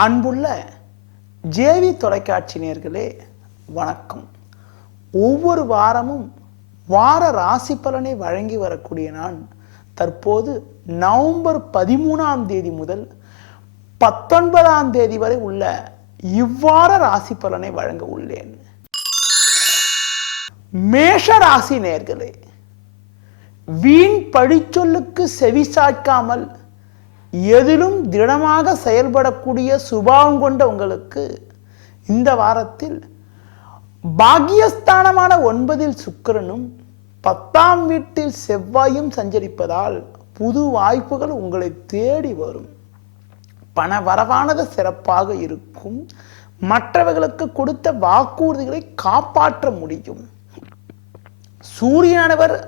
அன்புள்ள ஜேவி தொலைக்காட்சி நேயர்களே வணக்கம். ஒவ்வொரு வாரமும் வார ராசி பலனை வழங்கி வரக்கூடிய நான் தற்போது நவம்பர் 13ஆம் தேதி முதல் 19ஆம் தேதி வரை உள்ள இவ்வார ராசி பலனை வழங்க உள்ளேன். மேஷ ராசி நேயர்களே, வீண் பழிச்சொல்லுக்கு செவிசாய்க்காமல் எதிலும் திடமாக செயல்படக்கூடிய சுபாவம் கொண்ட உங்களுக்கு இந்த வாரத்தில் பாக்கியஸ்தானமான 9இல் சுக்கிரனும் 10ஆம் வீட்டில் செவ்வாயும் சஞ்சரிப்பதால் புது வாய்ப்புகள் உங்களை தேடி வரும். பண வரவானது சிறப்பாக இருக்கும். மற்றவர்களுக்கு கொடுத்த வாக்குறுதிகளை காப்பாற்ற முடியும். சூரியனானவர்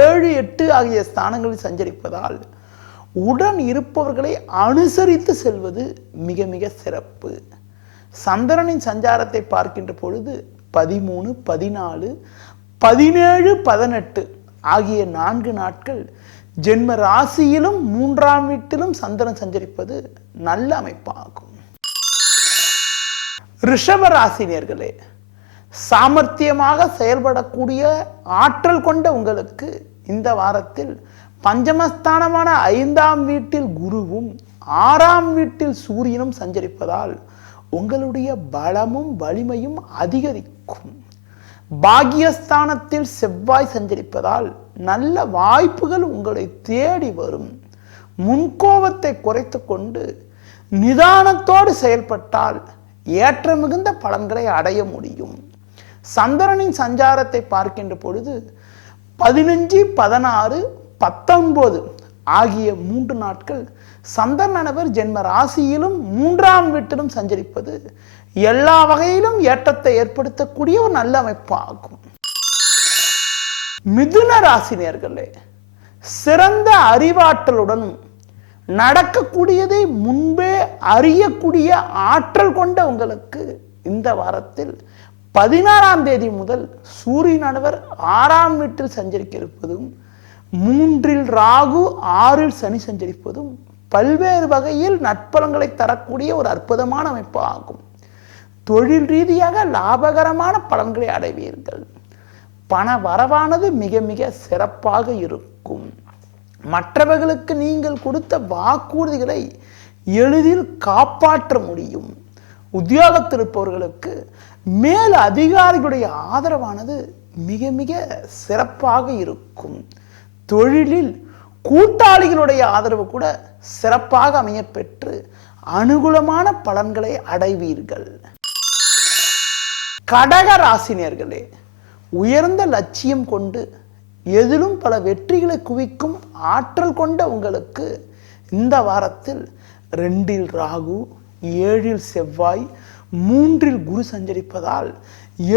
7, 8 ஆகிய ஸ்தானங்களில் சஞ்சரிப்பதால் உடன் இருப்பவர்களை அனுசரித்து செல்வது மிக மிக சிறப்பு. சந்திரனின் சஞ்சாரத்தை பார்க்கின்ற பொழுது 13, 14, 17, 18 ஆகிய 4 நாட்கள் ஜென்ம ராசியிலும் 3ஆம் வீட்டிலும் சந்திரன் சஞ்சரிப்பது நல்ல அமைப்பாகும். ரிஷப ராசினியர்களே, சாமர்த்தியமாக செயல்படக்கூடிய ஆற்றல் கொண்ட உங்களுக்கு இந்த வாரத்தில் பஞ்சமஸ்தானமான 5ஆம் வீட்டில் குருவும் 6ஆம் வீட்டில் சூரியனும் சஞ்சரிப்பதால் உங்களுடைய பலமும் வலிமையும் அதிகரிக்கும். பாக்கியஸ்தானத்தில் செவ்வாய் சஞ்சரிப்பதால் நல்ல வாய்ப்புகள் உங்களை தேடி வரும். முன்கோபத்தை குறைத்து கொண்டு நிதானத்தோடு செயல்பட்டால் ஏற்ற மிகுந்த பலன்களை அடைய முடியும். சந்திரனின் சஞ்சாரத்தை பார்க்கின்ற பொழுது 15, 16, 19 ஆகிய 3 நாட்கள் சந்திரனானவர் ஜென்ம ராசியிலும் 3ஆம் வீட்டிலும் சஞ்சரிப்பது எல்லா வகையிலும் ஏற்றத்தை ஏற்படுத்தக்கூடிய ஒரு நல்ல அமைப்பாகும். மிதுன ராசினியர்களே, சிறந்த அறிவாற்றலுடன் நடக்கக்கூடியதை முன்பே அறியக்கூடிய ஆற்றல் கொண்ட உங்களுக்கு இந்த வாரத்தில் 16ஆம் தேதி முதல் சூரியனானவர் 6ஆம் வீட்டில் சஞ்சரிக்க இருப்பதும் 3இல் ராகு 6இல் சனி சஞ்சரிப்பதும் பல்வேறு வகையில் நற்பலன்களை தரக்கூடிய ஒரு அற்புதமான அமைப்பு ஆகும். தொழில் ரீதியாக லாபகரமான பலன்களை அடைவீர்கள். பண வரவானது மிக மிக சிறப்பாக இருக்கும். மற்றவர்களுக்கு நீங்கள் கொடுத்த வாக்குறுதிகளை எளிதில் காப்பாற்ற முடியும். உத்தியோகத்தில் இருப்பவர்களுக்கு மேல் அதிகாரிகளுடைய ஆதரவானது மிக மிக சிறப்பாக இருக்கும். தொழிலில் கூட்டாளிகளுடைய ஆதரவு கூட சிறப்பாக அமையப்பெற்று அனுகூலமான பலன்களை அடைவீர்கள். கடக ராசினியர்களே, உயர்ந்த லட்சியம் கொண்டு எதிலும் பல வெற்றிகளை குவிக்கும் ஆற்றல் கொண்ட உங்களுக்கு இந்த வாரத்தில் 2இல் ராகு, 7இல் செவ்வாய், 3இல் குரு சஞ்சரிப்பதால்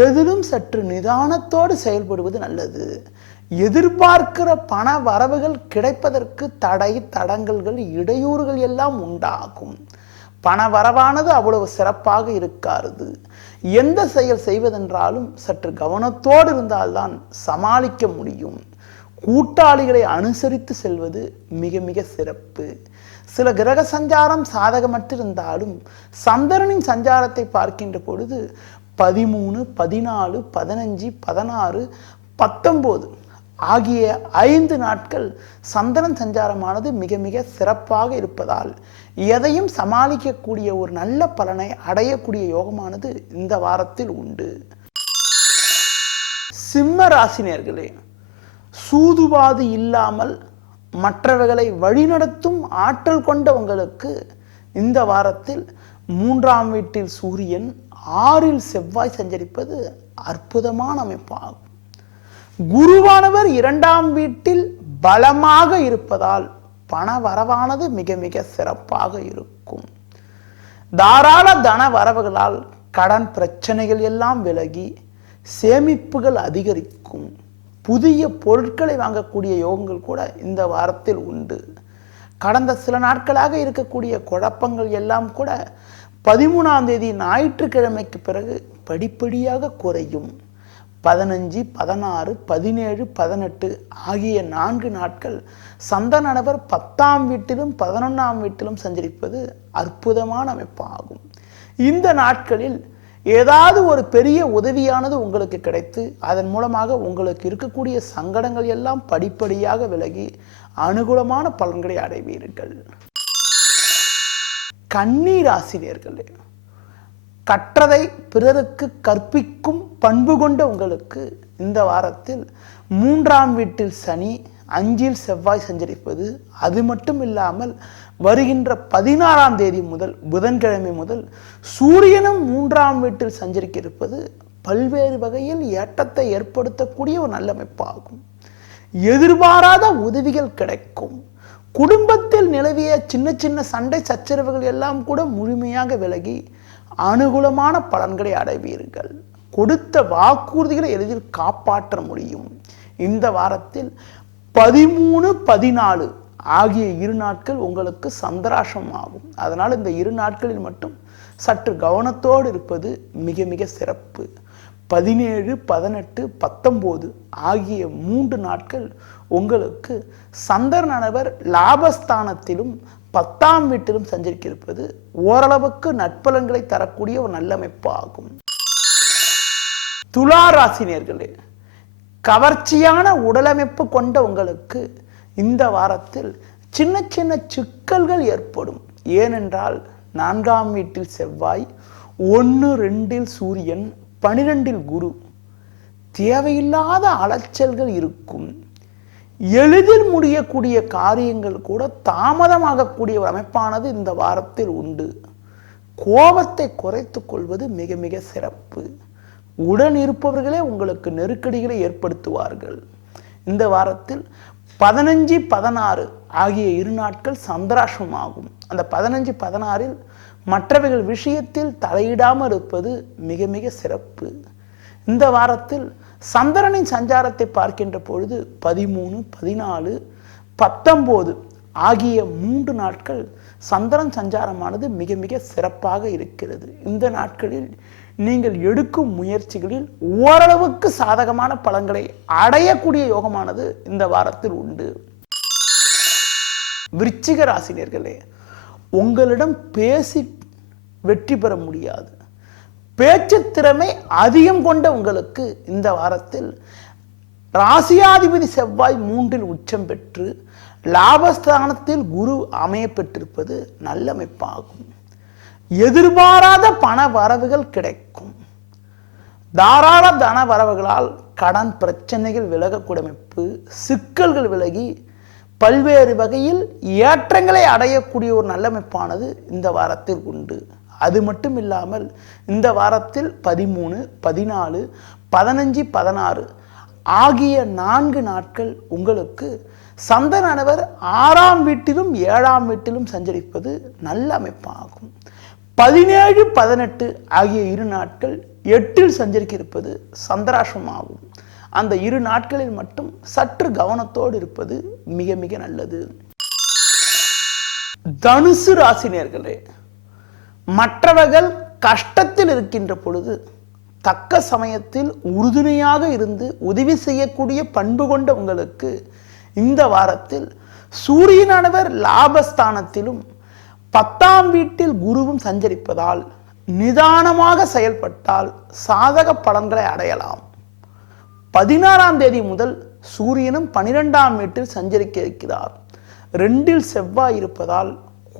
எதிலும் சற்று நிதானத்தோடு செயல்படுவது நல்லது. எதிர்பார்க்கிற பண வரவுகள் கிடைப்பதற்கு தடங்கல்கள் இடையூறுகள் எல்லாம் உண்டாகும். பண வரவானது அவ்வளவு சிறப்பாக இருக்காது. எந்த செயல் செய்வதென்றாலும் சற்று கவனத்தோடு இருந்தால்தான் சமாளிக்க முடியும். கூட்டாளிகளை அனுசரித்து செல்வது மிக மிக சிறப்பு. சில கிரக சஞ்சாரம் சாதகமற்றிருந்தாலும் சந்திரனின் சஞ்சாரத்தை பார்க்கின்ற பொழுது 13, 14, 15, 16, 19 ஆகிய 5 நாட்கள் சந்திரன் சஞ்சாரமானது மிக மிக சிறப்பாக இருப்பதால் எதையும் சமாளிக்கக்கூடிய ஒரு நல்ல பலனை அடையக்கூடிய யோகமானது இந்த வாரத்தில் உண்டு. சிம்ம ராசினியர்களே, சூதுவாது இல்லாமல் மற்றவர்களை வழிநடத்தும் ஆற்றல் கொண்ட உங்களுக்கு இந்த வாரத்தில் 3ஆம் வீட்டில் சூரியன் 6இல் செவ்வாய் சஞ்சரிப்பது அற்புதமான அமைப்பாகும். குருவானவர் 2ஆம் வீட்டில் பலமாக இருப்பதால் பண வரவானது மிக மிக சிறப்பாக இருக்கும். தாராள தன வரவுகளால் கடன் பிரச்சனைகள் எல்லாம் விலகி சேமிப்புகள் அதிகரிக்கும். புதிய பொருட்களை வாங்கக்கூடிய யோகங்கள் கூட இந்த வாரத்தில் உண்டு. கடந்த சில நாட்களாக இருக்கக்கூடிய குழப்பங்கள் எல்லாம் கூட 13ஆம் தேதி ஞாயிற்றுக்கிழமைக்கு பிறகு படிப்படியாக குறையும். 15, 16, 17, 18 ஆகிய 4 நாட்கள் சந்திரனவர் 10ஆம் வீட்டிலும் 11ஆம் வீட்டிலும் சஞ்சரிப்பது அற்புதமான அமைப்பாகும். இந்த நாட்களில் ஏதாவது ஒரு பெரிய உதவியானது உங்களுக்கு கிடைத்து அதன் மூலமாக உங்களுக்கு இருக்கக்கூடிய சங்கடங்கள் எல்லாம் படிப்படியாக விலகி அனுகூலமான பலன்களை அடைவீர்கள். கன்னி ராசி நேயர்களே, கற்றதை பிறருக்கு கற்பிக்கும் பண்பு கொண்ட உங்களுக்கு இந்த வாரத்தில் 3ஆம் வீட்டில் சனி, 5இல் செவ்வாய் சஞ்சரிப்பது, அது மட்டும் இல்லாமல் வருகின்ற 16ஆம் தேதி முதல் புதன்கிழமை முதல் சூரியனும் 3ஆம் வீட்டில் சஞ்சரிக்க இருப்பது பல்வேறு வகையில் ஏற்றத்தை ஏற்படுத்தக்கூடிய ஒரு நல்ல அமைப்பாகும். எதிர்பாராத உதவிகள் கிடைக்கும். குடும்பத்தில் நிலவிய சின்ன சின்ன சண்டை சச்சரவுகள் எல்லாம் கூட முழுமையாக விலகி அனுகூலமான பலன்களை அடைவீர்கள். கொடுத்த வாக்குறுதிகளை எளிதில் காப்பாற்ற முடியும். இந்த வாரத்தில் 13, 14 ஆகிய 2 நாட்கள் உங்களுக்கு சந்திராஷ்டமம் ஆகும். அதனால் இந்த 2 நாட்களில் மட்டும் சற்று கவனத்தோடு இருப்பது மிக மிக சிறப்பு. 17, 18, 19 ஆகிய 3 நாட்கள் உங்களுக்கு சந்திரனவர் லாபஸ்தானத்திலும் 10ஆம் வீட்டிலும் சஞ்சரிக்க இருப்பது ஓரளவுக்கு நற்பலன்களை தரக்கூடிய ஒரு நல்ல அமைப்பு ஆகும். துலா ராசி நேயர்களே, கவர்ச்சியான உடலமைப்பு கொண்ட உங்களுக்கு இந்த வாரத்தில் சின்ன சின்ன சிக்கல்கள் ஏற்படும். ஏனென்றால் 4ஆம் வீட்டில் செவ்வாய், 1, 2இல் சூரியன், 12இல் குரு. தேவையில்லாத அலைச்சல்கள் இருக்கும். எளிதில் முடியக்கூடிய காரியங்கள் கூட தாமதமாகக்கூடிய ஒரு அமைப்பானது இந்த வாரத்தில் உண்டு. கோபத்தை குறைத்துக் கொள்வது மிக மிக சிறப்பு. உடன் இருப்பவர்களே உங்களுக்கு நெருக்கடிகளை ஏற்படுத்துவார்கள். இந்த வாரத்தில் 15, 16 ஆகிய 2 நாட்கள் சந்திராஷ்டமம் ஆகும். அந்த 15, 16இல் மற்றவர்கள் விஷயத்தில் தலையிடாமல் இருப்பது மிக மிக சிறப்பு. இந்த வாரத்தில் சந்திரனின் சஞ்சாரத்தை பார்க்கின்ற பொழுது 13, 14, 19 ஆகிய 3 நாட்கள் சந்திரன் சஞ்சாரமானது மிக மிக சிறப்பாக இருக்கிறது. இந்த நாட்களில் நீங்கள் எடுக்கும் முயற்சிகளில் ஓரளவுக்கு சாதகமான பலன்களை அடையக்கூடிய யோகமானது இந்த வாரத்தில் உண்டு. விருச்சிக ராசி நேயர்களே, உங்களிடம் பேசி வெற்றி பெற முடியாது. பேச்சு திறமை அதிகம் கொண்ட உங்களுக்கு இந்த வாரத்தில் ராசியாதிபதி செவ்வாய் 3இல் உச்சம் பெற்று லாபஸ்தானத்தில் குரு அமைய பெற்றிருப்பது நல்ல அமைப்பாகும். எதிர்பாராத பண வரவுகள் கிடைக்கும். தாராள தன வரவுகளால் கடன் பிரச்சனைகள் விலகக்கூடிய அமைப்பு, சிக்கல்கள் விலகி பல்வேறு வகையில் ஏற்றங்களை அடையக்கூடிய ஒரு நல்ல அமைப்பானது இந்த வாரத்தில் உண்டு. அது மட்டும் இல்லாமல் இந்த வாரத்தில் 13, 14, 15, 16 ஆகிய 4 நாட்கள் உங்களுக்கு சந்திரனவர் 6ஆம் வீட்டிலும் 7ஆம் வீட்டிலும் சஞ்சரிப்பது நல்ல அமைப்பாகும். 17, 18 ஆகிய 2 நாட்கள் 8இல் சஞ்சரிக்க இருப்பது சந்திராஷ்டமம் ஆகும். அந்த 2 நாட்களில் மட்டும் சற்று கவனத்தோடு இருப்பது மிக மிக நல்லது. தனுசு ராசி நேயர்களே, மற்றவர்கள் கஷ்டத்தில் இருக்கின்ற பொழுது தக்க சமயத்தில் உறுதுணையாக இருந்து உதவி செய்யக்கூடிய பண்பு கொண்ட உங்களுக்கு இந்த வாரத்தில் சூரியனானவர் லாபஸ்தானத்திலும் 10ஆம் வீட்டில் குருவும் சஞ்சரிப்பதால் நிதானமாக செயல்பட்டால் சாதக பலன்களை அடையலாம். 16ஆம் தேதி முதல் சூரியனும் 12ஆம் வீட்டில் சஞ்சரிக்க இருக்கிறார். 2இல் செவ்வாய் இருப்பதால்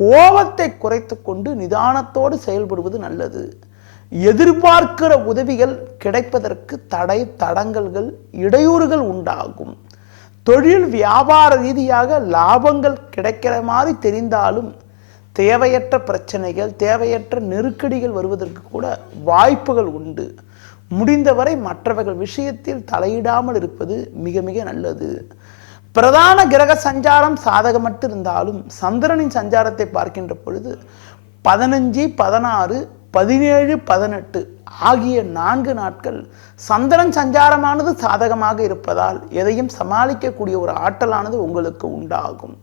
கோபத்தை குறைத்து கொண்டு நிதானத்தோடு செயல்படுவது நல்லது. எதிர்பார்க்கிற உதவிகள் கிடைப்பதற்கு தடங்கல்கள் இடையூறுகள் உண்டாகும். தொழில் வியாபார ரீதியாக லாபங்கள் கிடைக்கிற மாதிரி தெரிந்தாலும் தேவையற்ற பிரச்சனைகள், தேவையற்ற நெருக்கடிகள் வருவதற்கு கூட வாய்ப்புகள் உண்டு. முடிந்தவரை மற்றவர்கள் விஷயத்தில் தலையிடாமல் இருப்பது மிக மிக நல்லது. பிரதான கிரக சஞ்சாரம் சாதகமற்று இருந்தாலும் சந்திரனின் சஞ்சாரத்தை பார்க்கின்ற பொழுது 15, 16, 17, 18 ஆகிய 4 நாட்கள் சந்திரன் சஞ்சாரமானது சாதகமாக இருப்பதால் எதையும் சமாளிக்கக்கூடிய ஒரு ஆற்றலானது உங்களுக்கு உண்டாகும்.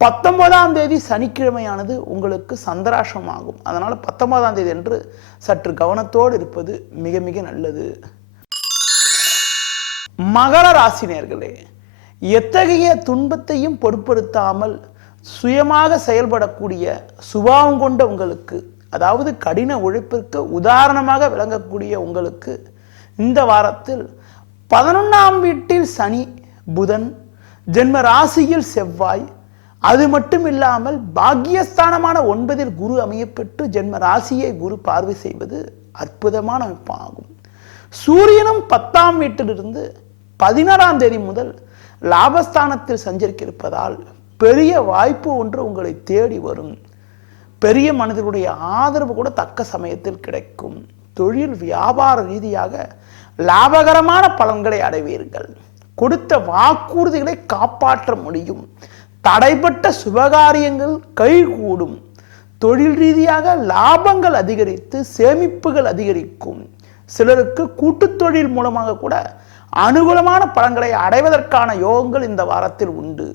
19ஆம் தேதி சனிக்கிழமையானது உங்களுக்கு சந்திராஷ்டமமாகும். அதனால 19ஆம் தேதி என்று சற்று கவனத்தோடு இருப்பது மிக மிக நல்லது. மகர ராசினியர்களே, எத்தகைய துன்பத்தையும் பொருட்படுத்தாமல் சுயமாக செயல்படக்கூடிய சுபாவம் கொண்ட உங்களுக்கு, அதாவது கடின உழைப்பிற்கு உதாரணமாக விளங்கக்கூடிய உங்களுக்கு இந்த வாரத்தில் 11ஆம் வீட்டில் சனி புதன், ஜென்ம ராசியில் செவ்வாய், அது மட்டும் இல்லாமல் பாக்கியஸ்தானமான 9இல் குரு அமையப்பெற்று ஜென்ம ராசியை குரு பார்வை செய்வது அற்புதமான அமைப்பாகும். சூரியனும் 10ஆம் வீட்டிலிருந்து 16ஆம் தேதி முதல் லாபஸ்தானத்தில் சஞ்சரிக்க இருப்பதால் பெரிய வாய்ப்பு ஒன்று உங்களை தேடி வரும். பெரிய மனிதர்களுடைய ஆதரவு கூட தக்க சமயத்தில் கிடைக்கும். தொழில் வியாபார ரீதியாக லாபகரமான பலன்களை அடைவீர்கள். கொடுத்த வாக்குறுதிகளை காப்பாற்ற முடியும். தடைப்பட்ட சுபகாரியங்கள் கைகூடும். தொழில் ரீதியாக லாபங்கள் அதிகரித்து சேமிப்புகள் அதிகரிக்கும். சிலருக்கு கூட்டுத் தொழில் மூலமாக கூட அனுகூலமான பலன்களை அடைவதற்கான யோகங்கள் இந்த வாரத்தில் உண்டு.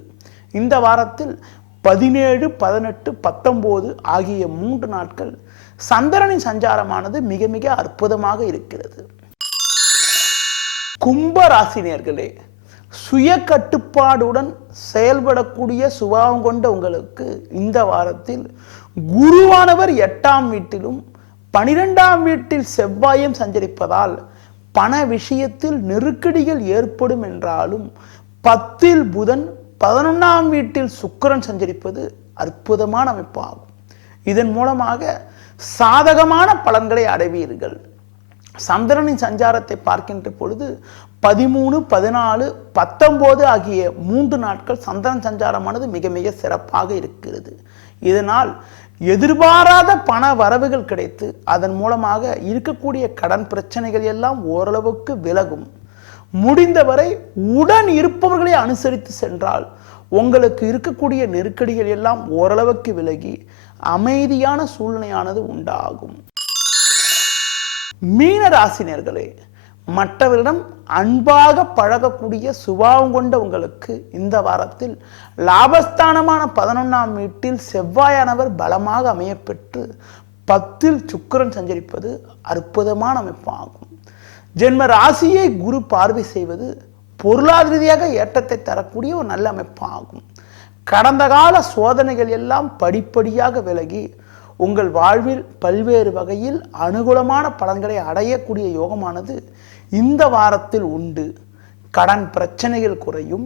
இந்த வாரத்தில் 17, 18, 19 ஆகிய 3 நாட்கள் சந்திரனின் சஞ்சாரமானது மிக மிக அற்புதமாக இருக்கிறது. கும்ப ராசினியர்களே, சுய கட்டுப்பாடுடன் செயல்படக்கூடிய சுபாவம் கொண்ட உங்களுக்கு இந்த வாரத்தில் குருவானவர் 8ஆம் வீட்டிலும் 12ஆம் வீட்டில் செவ்வாயும் சஞ்சரிப்பதால் பண விஷயத்தில் நெருக்கடிகள் ஏற்படும் என்றாலும் 10இல் புதன் 11ஆம் வீட்டில் சுக்கிரன் சஞ்சரிப்பது அற்புதமான அமைப்பாகும். இதன் மூலமாக சாதகமான பலன்களை அடைவீர்கள். சந்திரனின் சஞ்சாரத்தை பார்க்கின்ற பொழுது 13, 14, 19 ஆகிய 3 நாட்கள் சந்திரன் சஞ்சாரமானது மிக மிக சிறப்பாக இருக்கிறது. இதனால் எதிர்பாராத பண வரவுகள் கிடைத்து அதன் மூலமாக இருக்கக்கூடிய கடன் பிரச்சனைகள் எல்லாம் ஓரளவுக்கு விலகும். முடிந்தவரை உடன் இருப்பவர்களை அனுசரித்து சென்றால் உங்களுக்கு இருக்கக்கூடிய நெருக்கடிகள் எல்லாம் ஓரளவுக்கு விலகி அமைதியான சூழ்நிலையானது உண்டாகும். மீன ராசினியர்களே, மற்றவரிடம் அன்பாக பழகக்கூடிய சுபாவம் கொண்ட உங்களுக்கு இந்த வாரத்தில் லாபஸ்தானமான 11ஆம் வீட்டில் செவ்வாயானவர் பலமாக அமையப்பெற்று 10இல் சுக்கிரன் சஞ்சரிப்பது அற்புதமான அமைப்பாகும். ஜென்ம ராசியை குரு பார்வை செய்வது பொருளாதார ரீதியாக ஏற்றத்தை தரக்கூடிய ஒரு நல்ல அமைப்பாகும். கடந்த கால சோதனைகள் எல்லாம் படிப்படியாக விலகி உங்கள் வாழ்வில் பல்வேறு வகையில் அனுகூலமான பலன்களை அடையக்கூடிய யோகமானது இந்த வாரத்தில் உண்டு. கடன் பிரச்சனைகள் குறையும்.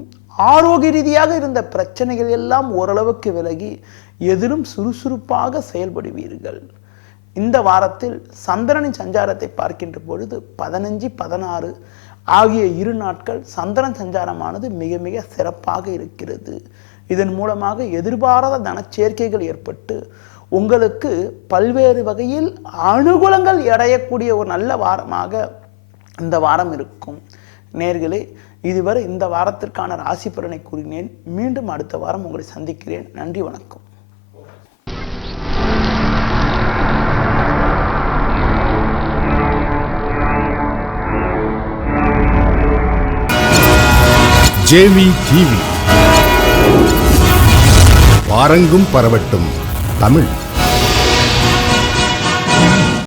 ஆரோக்கிய ரீதியாக இருந்த பிரச்சனைகள் எல்லாம் ஓரளவுக்கு விலகி எதிலும் சுறுசுறுப்பாக செயல்படுவீர்கள். இந்த வாரத்தில் சந்திரனின் சஞ்சாரத்தை பார்க்கின்ற பொழுது 15, 16 ஆகிய 2 நாட்கள் சந்திரன் சஞ்சாரமானது மிக மிக சிறப்பாக இருக்கிறது. இதன் மூலமாக எதிர்பாராத தனச்சேர்க்கைகள் ஏற்பட்டு உங்களுக்கு பல்வேறு வகையில் அனுகூலங்கள் அடையக்கூடிய ஒரு நல்ல வாரமாக இந்த வாரம் இருக்கும். நேயர்களே, இதுவரை இந்த வாரத்திற்கான ராசி பலனை கூறினேன். மீண்டும் அடுத்த வாரம் உங்களை சந்திக்கிறேன். நன்றி, வணக்கம். ஜேவி டிவி, வாரங்கும் பரவட்டும் தமிழ்.